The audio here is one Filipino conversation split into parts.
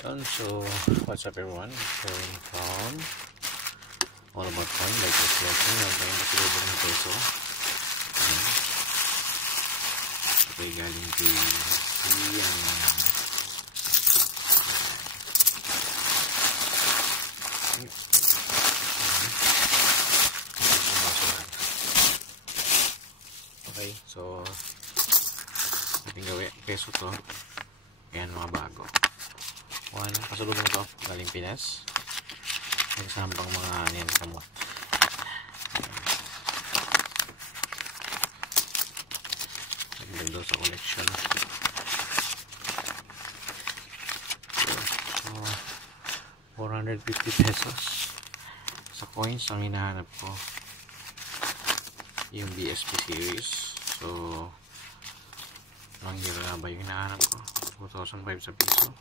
So what's up everyone, going from All About Fun, like this lesson, I'm going to silubong ng peso. Okay, galing kay Ian. Okay, so ating gawin, peso to. Ayan, mga bago. Pasalubong to, galing Pinas. Nagsama pang mga anin kamot. Nagdalo sa collection. So, 450 pesos. Sa coins ang hinahanap ko yung BSP series. So, lang year na ba yung hinahanap ko? 2005 sa piso.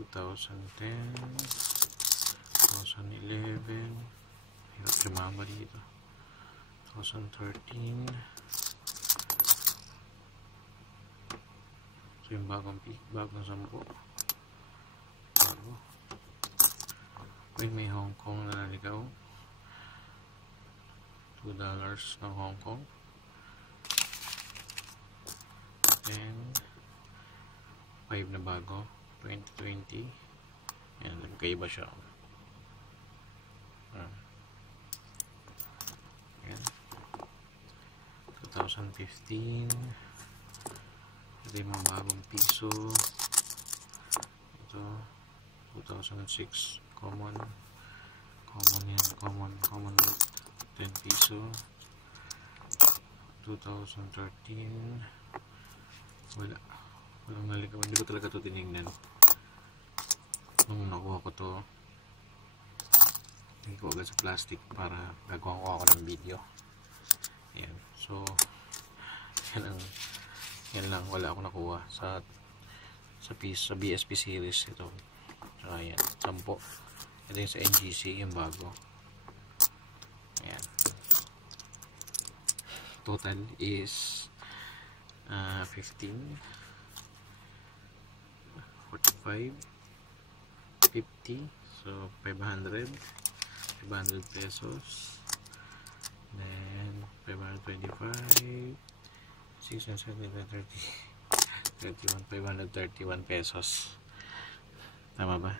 2010, 2011, hirap lumama dito, 2013. So yung bagong 10 bago. May Hong Kong na naligaw, $2 ng Hong Kong. Then 5 na bago, 2020. Ayan, nagkaiba siya. Ayan. 2015. Ito yung mga bagong piso. Ito 2006 common yan, common 10 piso. 2013 walang naligawan, hindi ko talaga ito tinignan. Nung nakuha ko to, hindi ko agad sa plastic para gagawa ko ako ng video. Ayan, so yan lang, wala ako nakuha sa BSP series ito. So ayan, 10. Ito yung sa NGC, yung bago. Ayan, total is 15, 45, 50, so 500 pesos, then 525, 6 and 7, 30, 31, 531 pesos. Tama ba?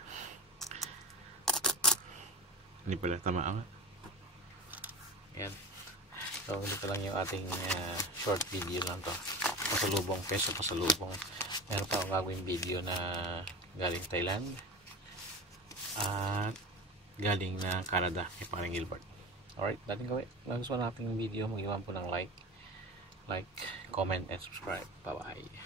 Hindi pala, tama ako. Ayan, so ito lang yung ating short video lang to. Pasalubong, peso pasalubong. Meron pa akong gagawing video na galing Thailand at galing na Canada kay Paring Gilbert. Alright, dating gawin. Kung gusto natin yung video, mag-iwan po ng like, comment, and subscribe. Bye bye.